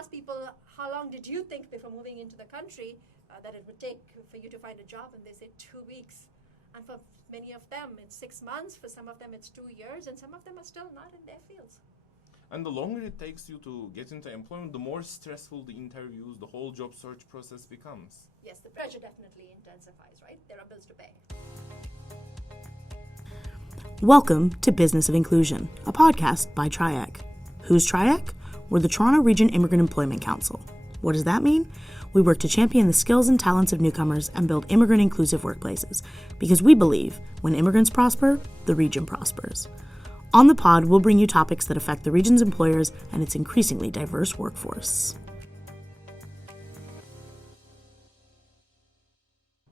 ask people, how long did you think before moving into the country that it would take for you to find a job? And they say 2 weeks. And for many of them, it's 6 months. For some of them, it's 2 years. And some of them are still not in their fields. And the longer it takes you to get into employment, the more stressful the interviews, the whole job search process becomes. Yes, the pressure definitely intensifies, right? There are bills to pay. Welcome to Business of Inclusion, a podcast by TRIEC. Who's TRIEC? We're the Toronto Region Immigrant Employment Council. What does that mean? We work to champion the skills and talents of newcomers and build immigrant-inclusive workplaces, because we believe when immigrants prosper, the region prospers. On the pod, we'll bring you topics that affect the region's employers and its increasingly diverse workforce.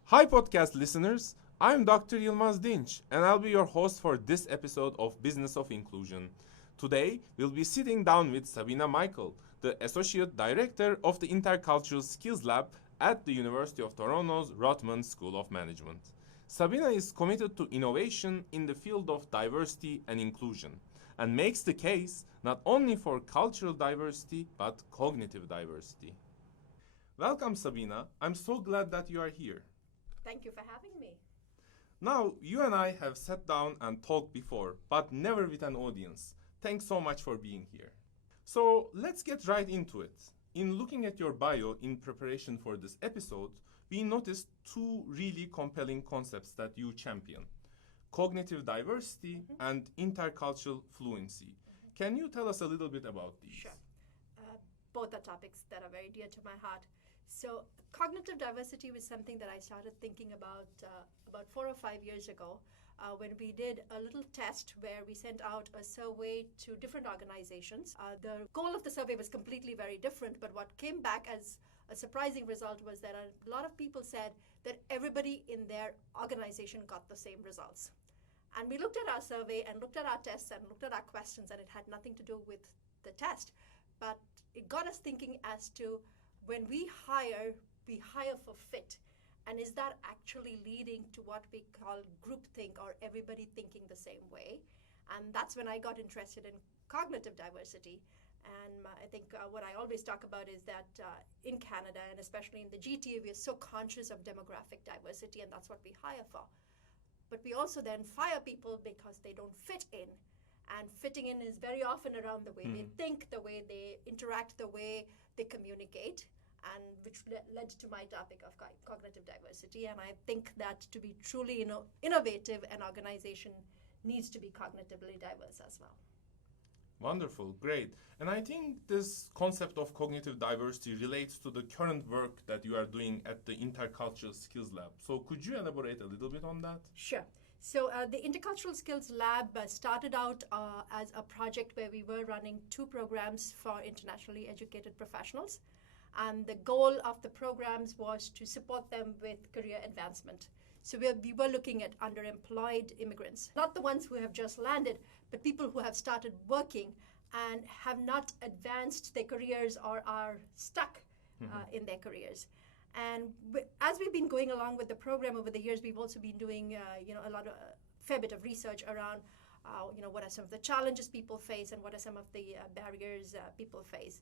Hi podcast listeners, I'm Dr. Yilmaz Dinc and I'll be your host for this episode of Business of Inclusion. Today, we'll be sitting down with Sabina Michael, the Associate Director of the Intercultural Skills Lab at the University of Toronto's Rotman School of Management. Sabina is committed to innovation in the field of diversity and inclusion and makes the case not only for cultural diversity but cognitive diversity. Welcome, Sabina. I'm so glad that you are here. Thank you for having me. Now, you and I have sat down and talked before, but never with an audience. Thanks so much for being here. So let's get right into it. In looking at your bio in preparation for this episode, we noticed two really compelling concepts that you champion: cognitive diversity and intercultural fluency. Can you tell us a little bit about these? Sure. Both are topics that are very dear to my heart. So cognitive diversity was something that I started thinking about 4 or 5 years ago when we did a little test where we sent out a survey to different organizations. The goal of the survey was completely very different, but what came back as a surprising result was that a lot of people said that everybody in their organization got the same results. And we looked at our survey and looked at our tests and looked at our questions, and it had nothing to do with the test. But it got us thinking as to when we hire for fit. And is that actually leading to what we call groupthink, or everybody thinking the same way? And that's when I got interested in cognitive diversity. And I think what I always talk about is that in Canada, and especially in the GTA, we are so conscious of demographic diversity, and that's what we hire for. But we also then fire people because they don't fit in. And fitting in is very often around the way they think, the way they interact, the way they communicate, and which led to my topic of cognitive diversity. And I think that to be truly innovative, an organization needs to be cognitively diverse as well. Wonderful, great. And I think this concept of cognitive diversity relates to the current work that you are doing at the Intercultural Skills Lab. So could you elaborate a little bit on that? Sure. So the Intercultural Skills Lab started out as a project where we were running 2 programs for internationally educated professionals. And the goal of the programs was to support them with career advancement. So we were looking at underemployed immigrants, not the ones who have just landed, but people who have started working and have not advanced their careers or are stuck in their careers. And as we've been going along with the program over the years, we've also been doing fair bit of research around what are some of the challenges people face and what are some of the barriers people face.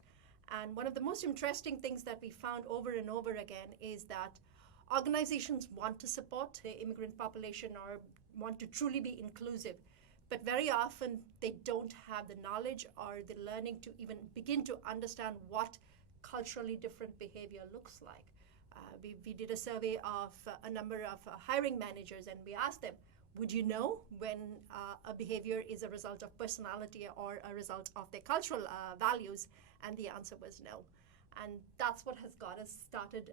And one of the most interesting things that we found over and over again is that organizations want to support the immigrant population or want to truly be inclusive, but very often they don't have the knowledge or the learning to even begin to understand what culturally different behavior looks like. We did a survey of a number of hiring managers, and we asked them, would you know when a behavior is a result of personality or a result of their cultural values? And the answer was no. And that's what has got us started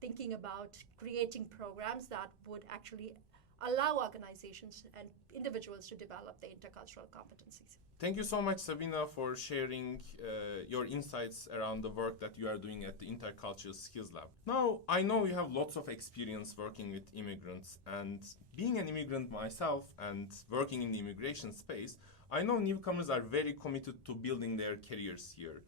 thinking about creating programs that would actually allow organizations and individuals to develop their intercultural competencies. Thank you so much, Sabina, for sharing your insights around the work that you are doing at the Intercultural Skills Lab. Now, I know you have lots of experience working with immigrants, and being an immigrant myself and working in the immigration space, I know newcomers are very committed to building their careers here.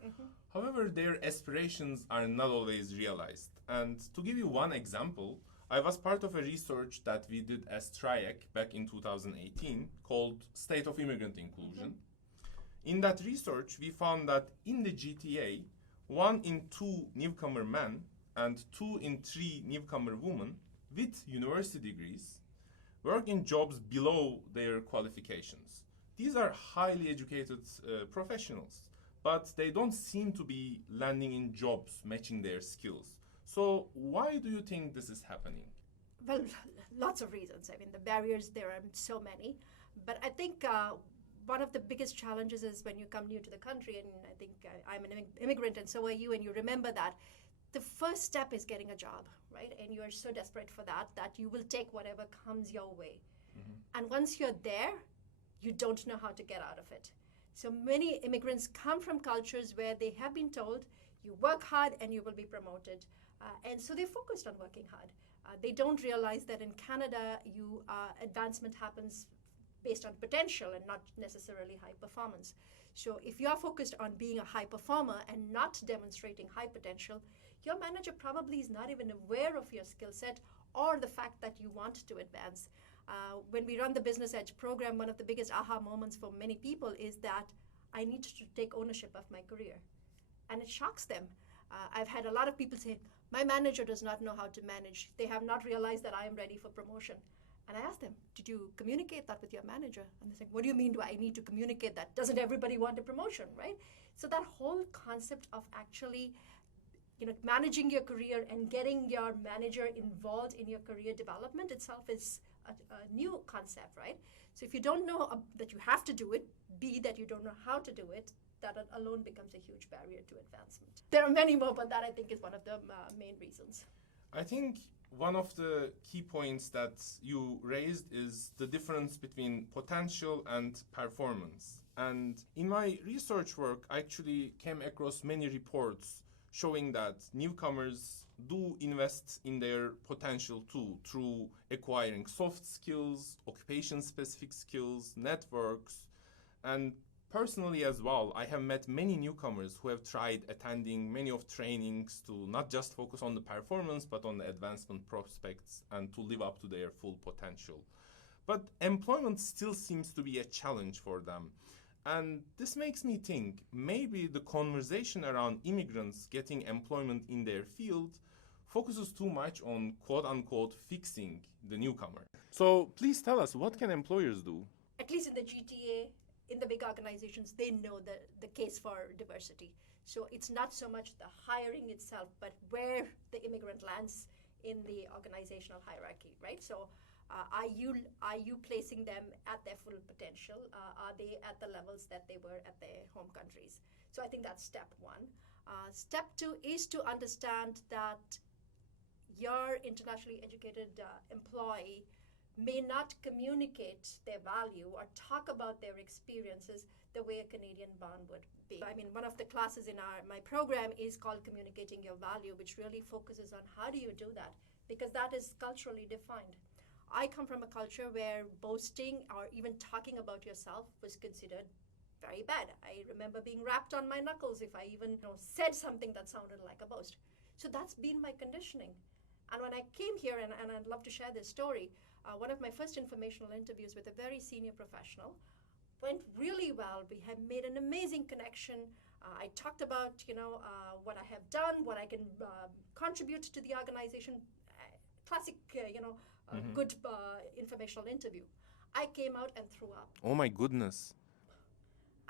However, their aspirations are not always realized. And to give you one example, I was part of a research that we did as TRIEC back in 2018 called State of Immigrant Inclusion. In that research, we found that in the GTA, 1 in 2 newcomer men and 2 in 3 newcomer women with university degrees work in jobs below their qualifications. These are highly educated professionals, but they don't seem to be landing in jobs matching their skills. So why do you think this is happening? Well, lots of reasons. I mean, the barriers, there are so many. But I think one of the biggest challenges is when you come new to the country, and I think I'm an immigrant and so are you, and you remember that the first step is getting a job, right? And you are so desperate for that you will take whatever comes your way. Mm-hmm. And once you're there, you don't know how to get out of it. So many immigrants come from cultures where they have been told, you work hard and you will be promoted. And so they're focused on working hard. They don't realize that in Canada, advancement happens based on potential and not necessarily high performance. So if you are focused on being a high performer and not demonstrating high potential, your manager probably is not even aware of your skill set or the fact that you want to advance. When we run the Business Edge program, one of the biggest aha moments for many people is that I need to take ownership of my career. And it shocks them. I've had a lot of people say, my manager does not know how to manage. They have not realized that I am ready for promotion. And I asked them, did you communicate that with your manager? And they said, what do you mean do I need to communicate that? Doesn't everybody want a promotion, right? So that whole concept of actually managing your career and getting your manager involved in your career development itself is a new concept, right? So if you don't know that you have to do it, B, that you don't know how to do it, that alone becomes a huge barrier to advancement. There are many more, but that I think is one of the main reasons. I think one of the key points that you raised is the difference between potential and performance. And in my research work, I actually came across many reports showing that newcomers do invest in their potential too, through acquiring soft skills, occupation-specific skills, networks, and personally as well, I have met many newcomers who have tried attending many of trainings to not just focus on the performance, but on the advancement prospects and to live up to their full potential. But employment still seems to be a challenge for them. And this makes me think maybe the conversation around immigrants getting employment in their field focuses too much on quote-unquote fixing the newcomer. So please tell us, what can employers do? At least in the GTA, in the big organizations, they know the case for diversity. So it's not so much the hiring itself, but where the immigrant lands in the organizational hierarchy, right? So are you placing them at their full potential? Are they at the levels that they were at their home countries? So I think that's step one. Step two is to understand that your internationally educated employee may not communicate their value or talk about their experiences the way a Canadian-born would be. I mean, one of the classes in my program is called Communicating Your Value, which really focuses on how do you do that, because that is culturally defined. I come from a culture where boasting or even talking about yourself was considered very bad. I remember being rapped on my knuckles if I even said something that sounded like a boast. So that's been my conditioning. And when I came here, and I'd love to share this story, one of my first informational interviews with a very senior professional went really well. We had made an amazing connection. I talked about, what I have done, what I can contribute to the organization. Classic, good informational interview. I came out and threw up. Oh my goodness.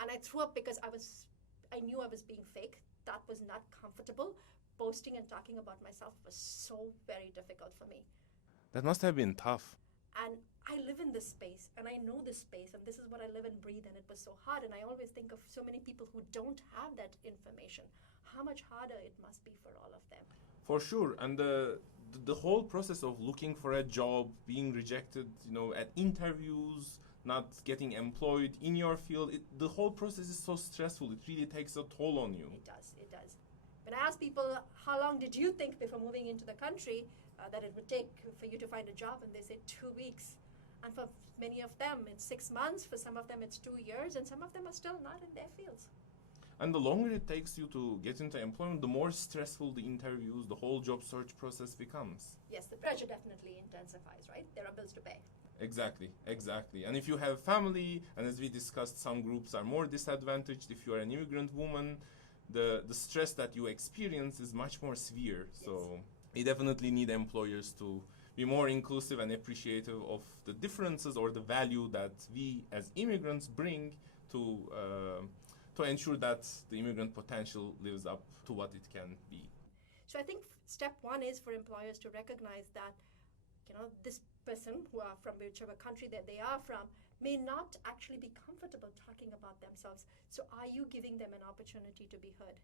And I threw up because I knew I was being fake. That was not comfortable. Boasting and talking about myself was so very difficult for me. That must have been tough. And I live in this space, and I know this space, and this is what I live and breathe, and it was so hard. And I always think of so many people who don't have that information, how much harder it must be for all of them. For sure. And the whole process of looking for a job, being rejected, at interviews, not getting employed in your field, the whole process is so stressful. It really takes a toll on you. It does. When I ask people, how long did you think before moving into the country that it would take for you to find a job? And they say 2 weeks. And for many of them, it's 6 months. For some of them, it's 2 years. And some of them are still not in their fields. And the longer it takes you to get into employment, the more stressful the interviews, the whole job search process becomes. Yes, the pressure definitely intensifies, right? There are bills to pay. Exactly. And if you have family, and as we discussed, some groups are more disadvantaged. If you are an immigrant woman, the stress that you experience is much more severe. So we definitely need employers to be more inclusive and appreciative of the differences or the value that we as immigrants bring to ensure that the immigrant potential lives up to what it can be. So I think step one is for employers to recognize that, this person who are from whichever country that they are from may not actually be comfortable talking about themselves. So are you giving them an opportunity to be heard?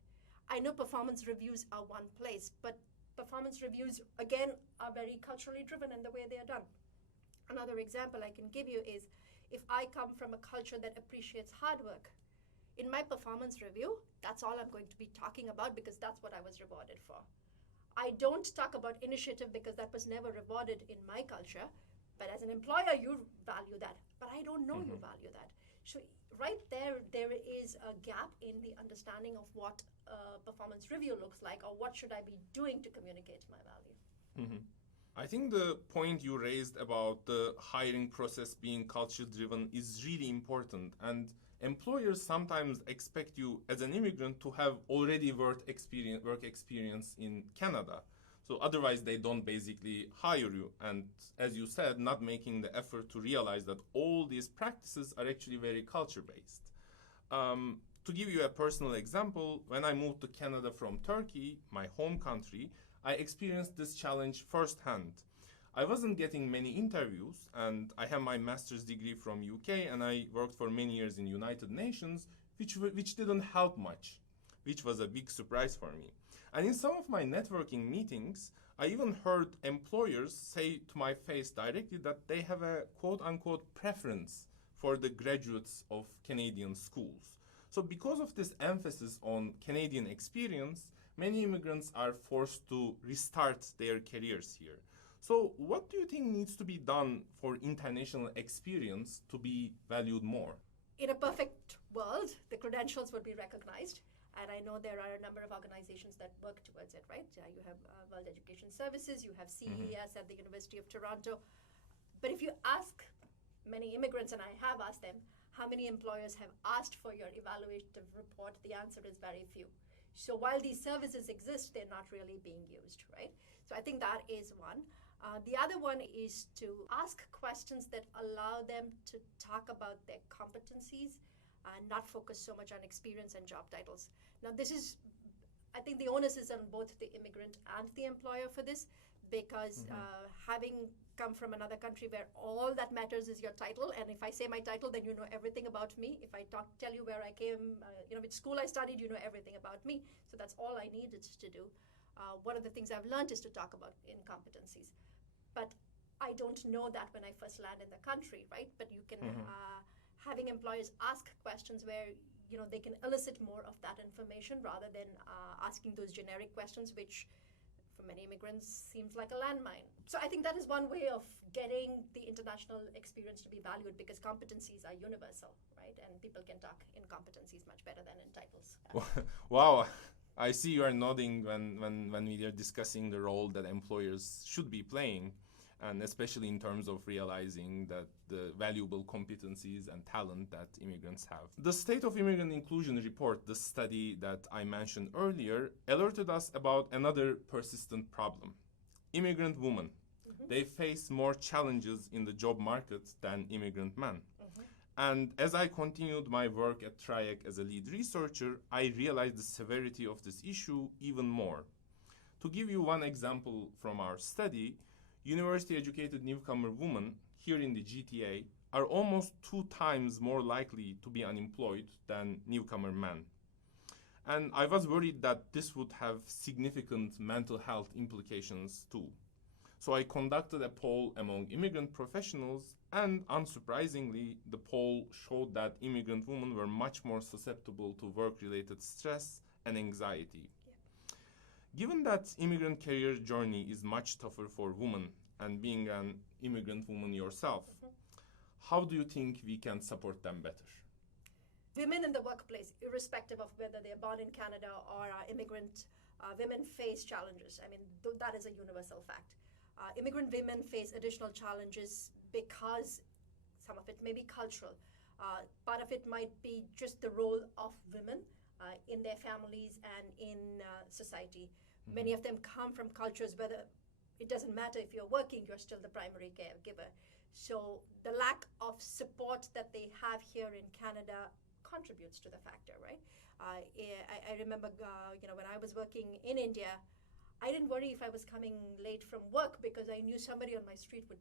I know performance reviews are one place, but performance reviews, again, are very culturally driven in the way they are done. Another example I can give you is if I come from a culture that appreciates hard work, in my performance review, that's all I'm going to be talking about because that's what I was rewarded for. I don't talk about initiative because that was never rewarded in my culture, but as an employer, you value that, but I don't know you value that. So right there is a gap in the understanding of what a performance review looks like or what should I be doing to communicate my value. I think the point you raised about the hiring process being culture-driven is really important, and employers sometimes expect you as an immigrant to have already work experience in Canada. So otherwise they don't basically hire you. And as you said, not making the effort to realize that all these practices are actually very culture-based. To give you a personal example, when I moved to Canada from Turkey, my home country, I experienced this challenge firsthand. I wasn't getting many interviews, and I have my master's degree from UK, and I worked for many years in United Nations, which didn't help much, which was a big surprise for me. And in some of my networking meetings, I even heard employers say to my face directly that they have a quote-unquote preference for the graduates of Canadian schools. So because of this emphasis on Canadian experience, many immigrants are forced to restart their careers here. So what do you think needs to be done for international experience to be valued more? In a perfect world, the credentials would be recognized. And I know there are a number of organizations that work towards it, right? You have World Education Services, you have CES at the University of Toronto. But if you ask many immigrants, and I have asked them, how many employers have asked for your evaluative report, the answer is very few. So while these services exist, they're not really being used, right? So I think that is one. The other one is to ask questions that allow them to talk about their competencies and not focus so much on experience and job titles. Now I think the onus is on both the immigrant and the employer for this, because having come from another country where all that matters is your title, and if I say my title, then you know everything about me. If I tell you where I came, which school I studied, you know everything about me. So that's all I needed to do. One of the things I've learned is to talk about incompetencies. But I don't know that when I first land in the country, right? But you can, having employers ask questions where, they can elicit more of that information rather than asking those generic questions, which for many immigrants seems like a landmine. So I think that is one way of getting the international experience to be valued, because competencies are universal, right? And people can talk in competencies much better than in titles. Wow. I see you are nodding when we are discussing the role that employers should be playing, and especially in terms of realizing that the valuable competencies and talent that immigrants have. The State of Immigrant Inclusion report, the study that I mentioned earlier, alerted us about another persistent problem. Immigrant women. They face more challenges in the job market than immigrant men. And as I continued my work at TRIEC as a lead researcher, I realized the severity of this issue even more. To give you one example from our study, university-educated newcomer women here in the GTA are almost 2 times more likely to be unemployed than newcomer men. And I was worried that this would have significant mental health implications too. So I conducted a poll among immigrant professionals, and unsurprisingly, the poll showed that immigrant women were much more susceptible to work-related stress and anxiety. Given that immigrant career journey is much tougher for women, and being an immigrant woman yourself, how do you think we can support them better? Women in the workplace, irrespective of whether they're born in Canada or are immigrant, women face challenges. I mean, that is a universal fact. Immigrant women face additional challenges because some of it may be cultural. Part of it might be just the role of women. in their families and in society. Many of them come from cultures where it doesn't matter if you're working, you're still the primary caregiver. So the lack of support that they have here in Canada contributes to the factor, right? I remember, when I was working in India, I didn't worry if I was coming late from work because I knew somebody on my street would,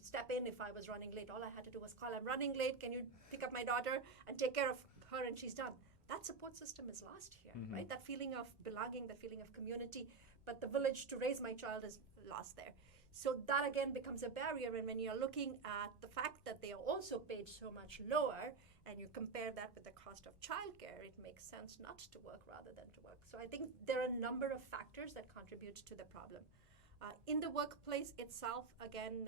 step in if I was running late. All I had to do was call, I'm running late, can you pick up my daughter and take care of her, and she's done. That support system is lost here, right? That feeling of belonging, that feeling of community, but the village to raise my child is lost there. So that again becomes a barrier, and when you're looking at the fact that they are also paid so much lower, and you compare that with the cost of childcare, it makes sense not to work rather than to work. So I think there are a number of factors that contribute to the problem. In the workplace itself, again,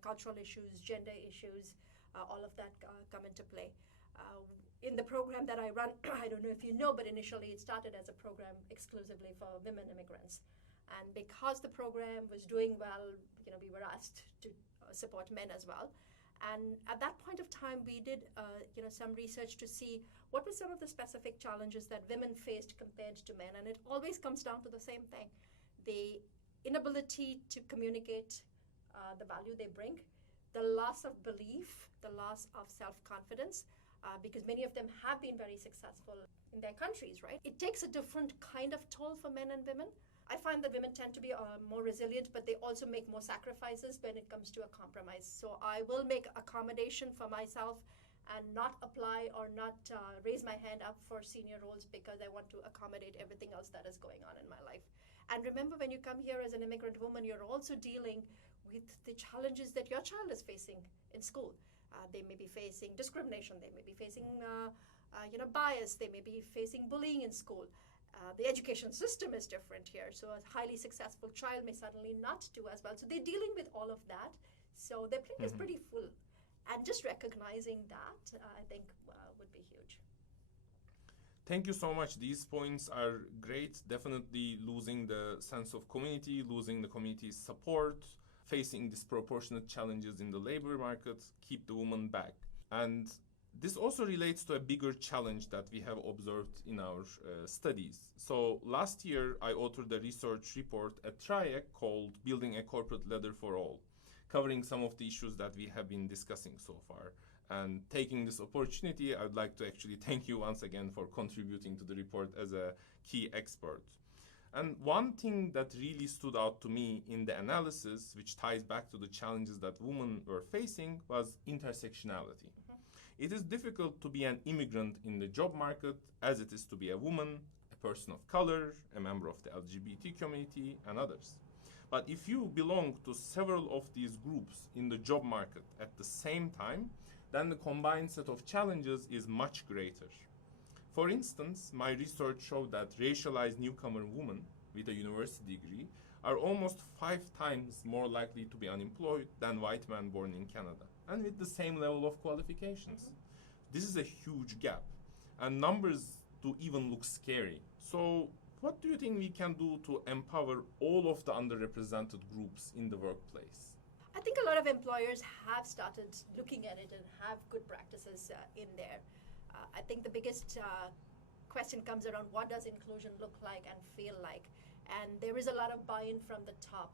cultural issues, gender issues, all of that come into play. In the program that I run, I don't know if you know, but initially it started as a program exclusively for women immigrants. And because the program was doing well, we were asked to support men as well. And at that point of time, we did some research to see what were some of the specific challenges that women faced compared to men. And it always comes down to the same thing: the inability to communicate the value they bring, the loss of belief, the loss of self-confidence, because many of them have been very successful in their countries, right? It takes a different kind of toll for men and women. I find that women tend to be more resilient, but they also make more sacrifices when it comes to a compromise. So I will make accommodation for myself and not apply or not raise my hand up for senior roles because I want to accommodate everything else that is going on in my life. And remember, when you come here as an immigrant woman, you're also dealing with the challenges that your child is facing in school. They may be facing discrimination, they may be facing bias, they may be facing bullying in school. The education system is different here, so a highly successful child may suddenly not do as well. So they're dealing with all of that. So their plate is pretty full. And just recognizing that, I think, would be huge. Thank you so much. These points are great. Definitely losing the sense of community, losing the community's support, facing disproportionate challenges in the labor market, keep the woman back. And this also relates to a bigger challenge that we have observed in our studies. So last year, I authored a research report at TRIEC called Building a Corporate Ladder for All, covering some of the issues that we have been discussing so far. And taking this opportunity, I would like to actually thank you once again for contributing to the report as a key expert. And one thing that really stood out to me in the analysis, which ties back to the challenges that women were facing, was intersectionality. It is difficult to be an immigrant in the job market as it is to be a woman, a person of color, a member of the LGBT community, and others. But if you belong to several of these groups in the job market at the same time, then the combined set of challenges is much greater. For instance, my research showed that racialized newcomer women with a university degree are almost 5 times more likely to be unemployed than white men born in Canada, and with the same level of qualifications. This is a huge gap, and numbers do even look scary. So what do you think we can do to empower all of the underrepresented groups in the workplace? I think a lot of employers have started looking at it and have good practices in there. I think the biggest question comes around, what does inclusion look like and feel like? And there is a lot of buy-in from the top.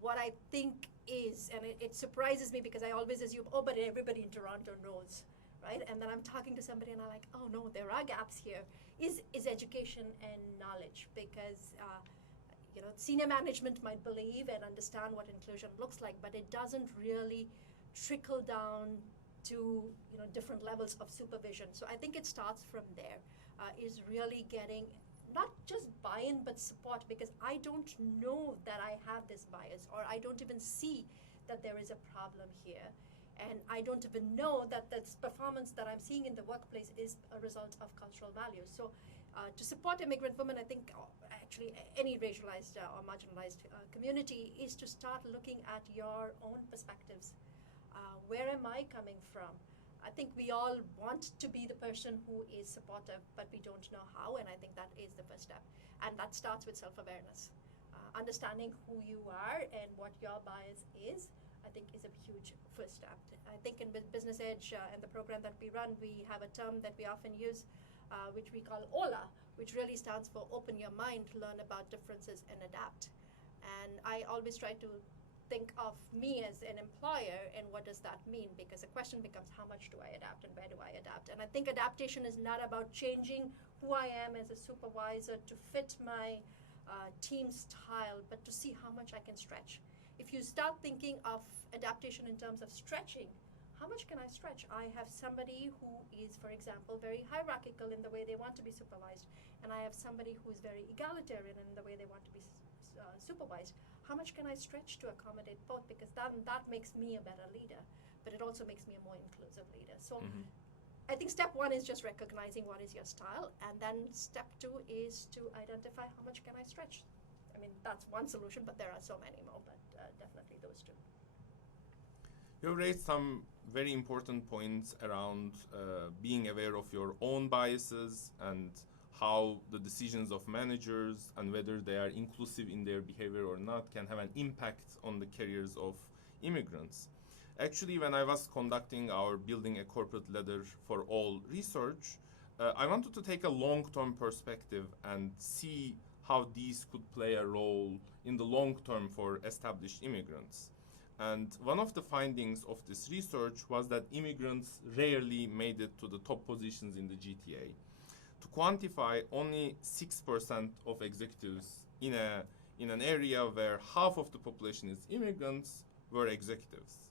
What I think is, and it surprises me because I always assume, but everybody in Toronto knows, right? And then I'm talking to somebody and I'm like, oh no, there are gaps here, is education and knowledge. Because senior management might believe and understand what inclusion looks like, but it doesn't really trickle down to different levels of supervision. So I think it starts from there, is really getting not just buy-in but support, because I don't know that I have this bias, or I don't even see that there is a problem here, and I don't even know that this performance that I'm seeing in the workplace is a result of cultural values. So to support immigrant women, I think actually any racialized or marginalized community, is to start looking at your own perspectives. Where am I coming from? I think we all want to be the person who is supportive, but we don't know how, and I think that is the first step. And that starts with self-awareness. Understanding who you are and what your bias is, I think, is a huge first step. I think in Business Edge and the program that we run, we have a term that we often use, which we call OLA, which really stands for Open Your Mind, Learn About Differences, and Adapt. And I always try to think of me as an employer and what does that mean, because the question becomes how much do I adapt and where do I adapt. And I think adaptation is not about changing who I am as a supervisor to fit my team style, but to see how much I can stretch. If you start thinking of adaptation in terms of stretching, how much can I stretch? I have somebody who is, for example, very hierarchical in the way they want to be supervised, and I have somebody who is very egalitarian in the way they want to be supervised. How much can I stretch to accommodate both? Because that makes me a better leader, but it also makes me a more inclusive leader. So I think step one is just recognizing what is your style, and then step two is to identify how much can I stretch. I mean, that's one solution, but there are so many more, but definitely those two. You raised some very important points around being aware of your own biases and how the decisions of managers and whether they are inclusive in their behavior or not can have an impact on the careers of immigrants. Actually, when I was conducting our Building a Corporate Ladder for All research, I wanted to take a long-term perspective and see how these could play a role in the long term for established immigrants. And one of the findings of this research was that immigrants rarely made it to the top positions in the GTA. To quantify, only 6% of executives in an area where half of the population is immigrants were executives.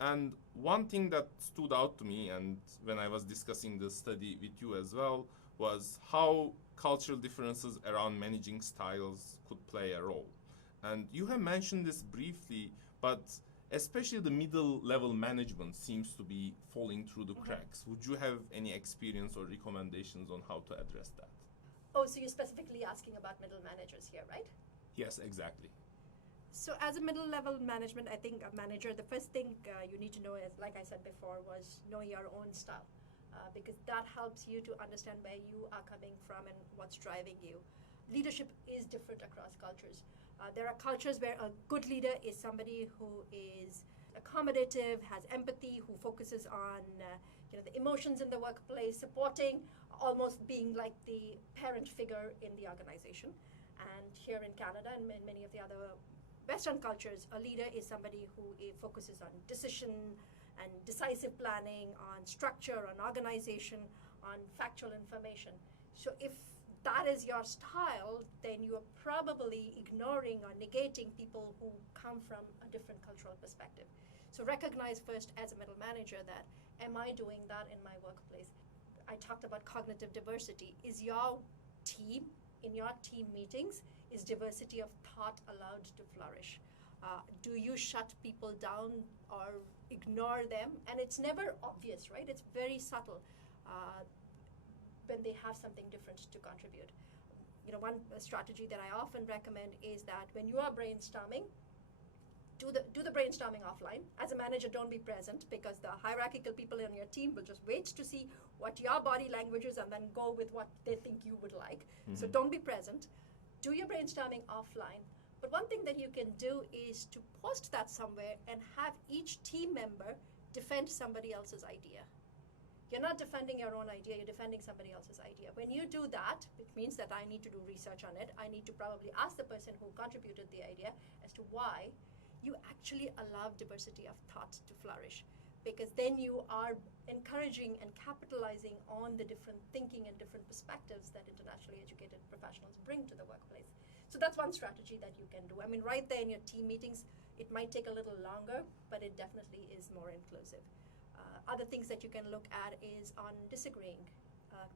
And one thing that stood out to me, and when I was discussing the study with you as well, was how cultural differences around managing styles could play a role. And you have mentioned this briefly, but especially the middle level management seems to be falling through the cracks. Would you have any experience or recommendations on how to address that? Oh, so you're specifically asking about middle managers here, right? Yes, exactly. So as a middle level management, I think a manager, the first thing you need to know is, like I said before, was know your own style. Because that helps you to understand where you are coming from and what's driving you. Leadership is different across cultures. There are cultures where a good leader is somebody who is accommodative, has empathy, who focuses on the emotions in the workplace, supporting, almost being like the parent figure in the organization. And here in Canada and in many of the other Western cultures, a leader is somebody who focuses on decision and decisive planning, on structure, on organization, on factual information. So if that is your style, then you are probably ignoring or negating people who come from a different cultural perspective. So recognize first as a middle manager that, am I doing that in my workplace? I talked about cognitive diversity. Is your team, in your team meetings, is diversity of thought allowed to flourish? Do you shut people down or ignore them? And it's never obvious, right? It's very subtle when they have something different to contribute. One strategy that I often recommend is that when you are brainstorming, do the brainstorming offline. As a manager, don't be present, because the hierarchical people on your team will just wait to see what your body language is and then go with what they think you would like. So don't be present. Do your brainstorming offline. But one thing that you can do is to post that somewhere and have each team member defend somebody else's idea. You're not defending your own idea, you're defending somebody else's idea. When you do that, it means that I need to do research on it. I need to probably ask the person who contributed the idea as to why you actually allow diversity of thought to flourish. Because then you are encouraging and capitalizing on the different thinking and different perspectives that internationally educated professionals bring to the workplace. So that's one strategy that you can do. I mean, right there in your team meetings, it might take a little longer, but it definitely is more inclusive. Other things that you can look at is on disagreeing.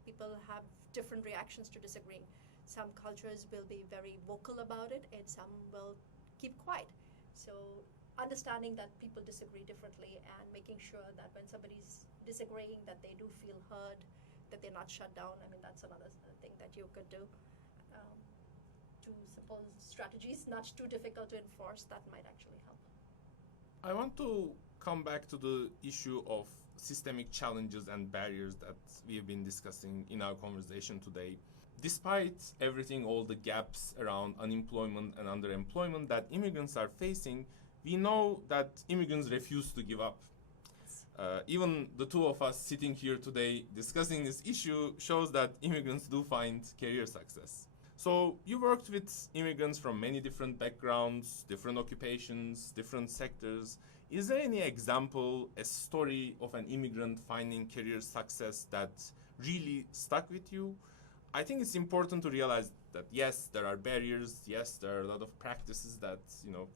People have different reactions to disagreeing. Some cultures will be very vocal about it, and some will keep quiet. So understanding that people disagree differently and making sure that when somebody's disagreeing, that they do feel heard, that they're not shut down. I mean, that's another thing that you could do. Two simple strategies, not too difficult to enforce, that might actually help. I want to come back to the issue of systemic challenges and barriers that we have been discussing in our conversation today. Despite everything, all the gaps around unemployment and underemployment that immigrants are facing, we know that immigrants refuse to give up. Even the two of us sitting here today discussing this issue shows that immigrants do find career success. So you worked with immigrants from many different backgrounds, different occupations, different sectors. Is there any example, a story of an immigrant finding career success that really stuck with you? I think it's important to realize that yes, there are barriers, yes, there are a lot of practices that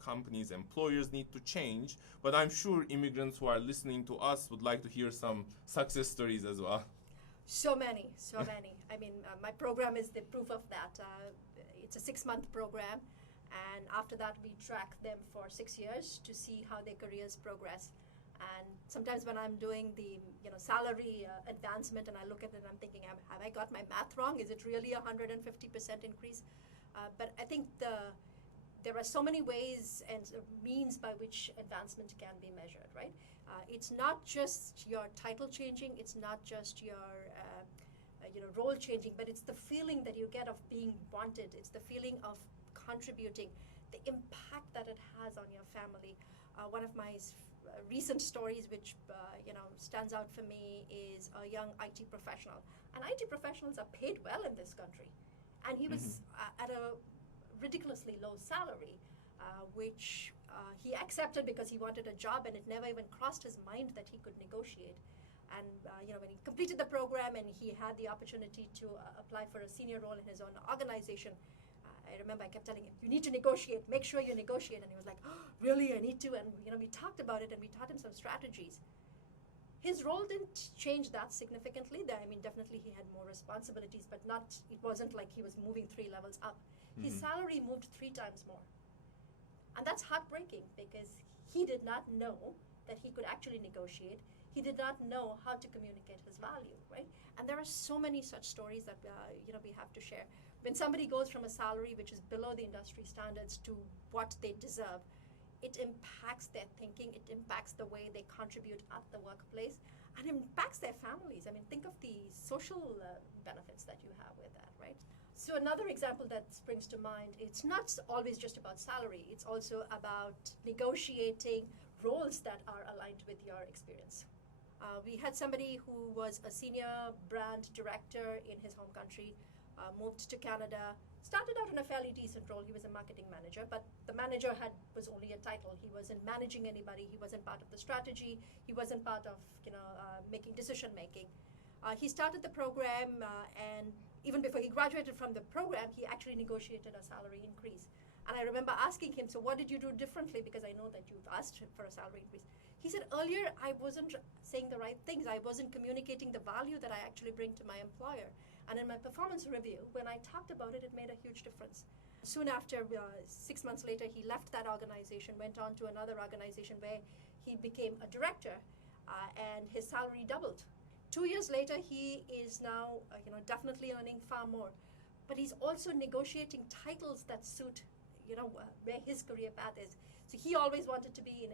companies, employers need to change, but I'm sure immigrants who are listening to us would like to hear some success stories as well. So many. I mean, my program is the proof of that. It's a 6-month program, and after that we track them for 6 years to see how their careers progress. And sometimes when I'm doing the salary advancement and I look at it, I'm thinking, have I got my math wrong? Is it really 150% increase? But I think there are so many ways and means by which advancement can be measured, right? It's not just your title changing, it's not just your role changing, but it's the feeling that you get of being wanted. It's the feeling of contributing, the impact that it has on your family. One of my recent stories which stands out for me is a young IT professional. And IT professionals are paid well in this country. And he was at a ridiculously low salary, which he accepted because he wanted a job, and it never even crossed his mind that he could negotiate. And when he completed the program and he had the opportunity to apply for a senior role in his own organization, I remember I kept telling him, you need to negotiate, make sure you negotiate. And he was like, oh, really, I need to? And we talked about it and we taught him some strategies. His role didn't change that significantly. I mean, definitely he had more responsibilities, but it wasn't like he was moving 3 levels up. His salary moved 3 times more. And that's heartbreaking because he did not know that he could actually negotiate. He did not know how to communicate his value, right? And there are so many such stories that we have to share. When somebody goes from a salary which is below the industry standards to what they deserve, it impacts their thinking, it impacts the way they contribute at the workplace, and it impacts their families. I mean, think of the social benefits that you have with that, right? So another example that springs to mind, it's not always just about salary, it's also about negotiating roles that are aligned with your experience. We had somebody who was a senior brand director in his home country, moved to Canada, started out in a fairly decent role. He was a marketing manager, but the manager was only a title. He wasn't managing anybody. He wasn't part of the strategy. He wasn't part of making decision making. He started the program, and even before he graduated from the program, he actually negotiated a salary increase. And I remember asking him, so what did you do differently? Because I know that you've asked for a salary increase. He said, earlier I wasn't saying the right things. I wasn't communicating the value that I actually bring to my employer. And in my performance review, when I talked about it, it made a huge difference. Soon after, 6 months later, he left that organization, went on to another organization where he became a director, and his salary doubled. 2 years later, he is now definitely earning far more. But he's also negotiating titles that suit where his career path is. So he always wanted to be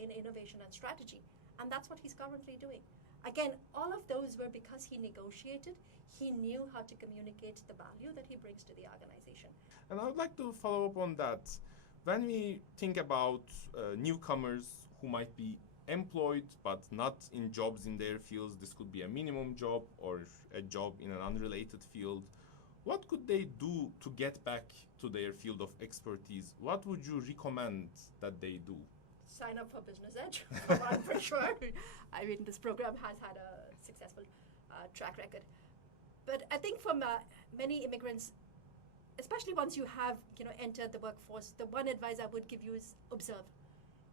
in innovation and strategy, and that's what he's currently doing. Again, all of those were because he negotiated. He knew how to communicate the value that he brings to the organization. And I would like to follow up on that. When we think about newcomers who might be employed but not in jobs in their fields, this could be a minimum job or a job in an unrelated field, what could they do to get back to their field of expertise? What would you recommend that they do? Sign up for Business Edge, for one, for sure. I mean, this program has had a successful track record. But I think for many immigrants, especially once you have entered the workforce, the one advice I would give you is observe.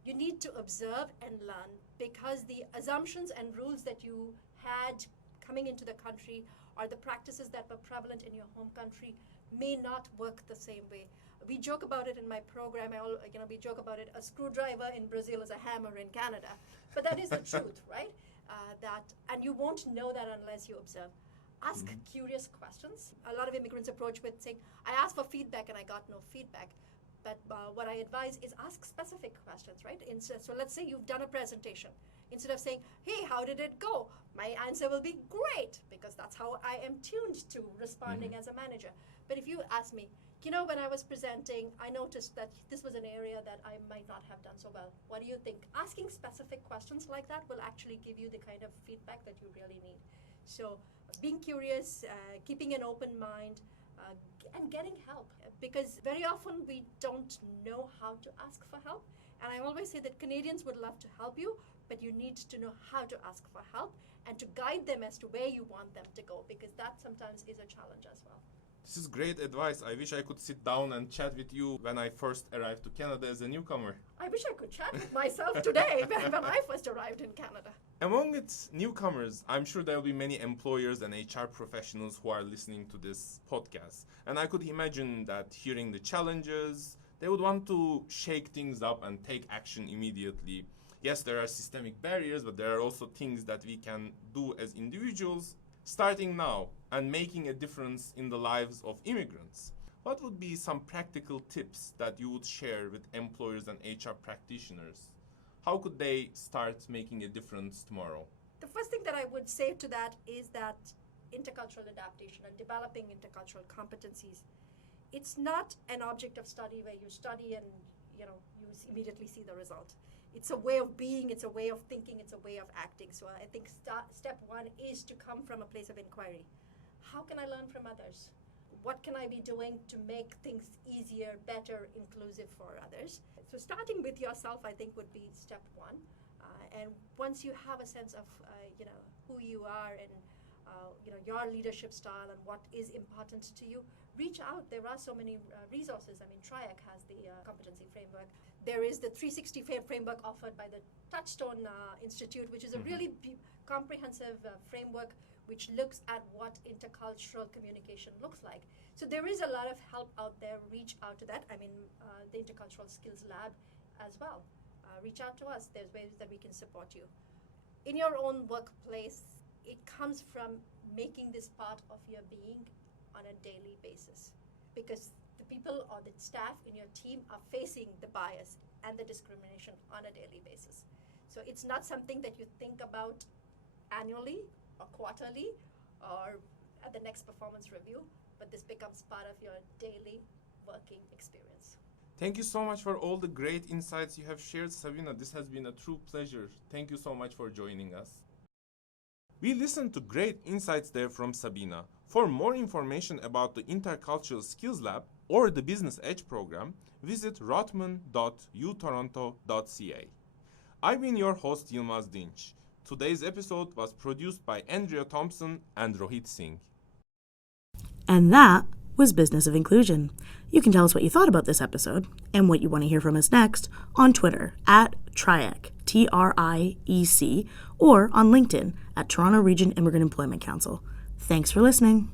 You need to observe and learn, because the assumptions and rules that you had coming into the country or the practices that were prevalent in your home country may not work the same way. We joke about it in my program. We joke about it. A screwdriver in Brazil is a hammer in Canada, but that is the truth, right? And you won't know that unless you observe. Ask curious questions. A lot of immigrants approach with saying, "I asked for feedback and I got no feedback." But what I advise is ask specific questions, right? So let's say you've done a presentation. Instead of saying, "Hey, how did it go?" my answer will be "Great," because that's how I am tuned to responding as a manager. But if you ask me, When I was presenting, I noticed that this was an area that I might not have done so well. What do you think? Asking specific questions like that will actually give you the kind of feedback that you really need. So being curious, keeping an open mind, and getting help. Because very often we don't know how to ask for help. And I always say that Canadians would love to help you, but you need to know how to ask for help and to guide them as to where you want them to go, because that sometimes is a challenge as well. This is great advice. I wish I could sit down and chat with you when I first arrived to Canada as a newcomer. I wish I could chat with myself today when I first arrived in Canada. Among its newcomers, I'm sure there will be many employers and HR professionals who are listening to this podcast. And I could imagine that hearing the challenges, they would want to shake things up and take action immediately. Yes, there are systemic barriers, but there are also things that we can do as individuals starting now and making a difference in the lives of immigrants. What would be some practical tips that you would share with employers and HR practitioners? How could they start making a difference tomorrow? The first thing that I would say to that is that intercultural adaptation and developing intercultural competencies, it's not an object of study where you study and you immediately see the result. It's a way of being, it's a way of thinking, it's a way of acting. So I think step one is to come from a place of inquiry. How can I learn from others? What can I be doing to make things easier, better, inclusive for others? So starting with yourself, I think, would be step one. And once you have a sense of who you are and your leadership style and what is important to you, reach out. There are so many resources. I mean, TRIEC has the competency framework. There is the 360 framework offered by the Touchstone Institute, which is a really comprehensive framework which looks at what intercultural communication looks like. So there is a lot of help out there. Reach out to that. I mean, the Intercultural Skills Lab as well. Reach out to us. There's ways that we can support you. In your own workplace, it comes from making this part of your being on a daily basis, because the people or the staff in your team are facing the bias and the discrimination on a daily basis. So it's not something that you think about annually or quarterly or at the next performance review, but this becomes part of your daily working experience. Thank you so much for all the great insights you have shared, Sabina. This has been a true pleasure. Thank you so much for joining us. We listened to great insights there from Sabina. For more information about the Intercultural Skills Lab or the Business Edge program, visit rotman.utoronto.ca. I've been your host, Yilmaz Dinc. Today's episode was produced by Andrea Thompson and Rohit Singh. And that was Business of Inclusion. You can tell us what you thought about this episode and what you want to hear from us next on Twitter at TRIEC, TRIEC, or on LinkedIn at Toronto Region Immigrant Employment Council. Thanks for listening.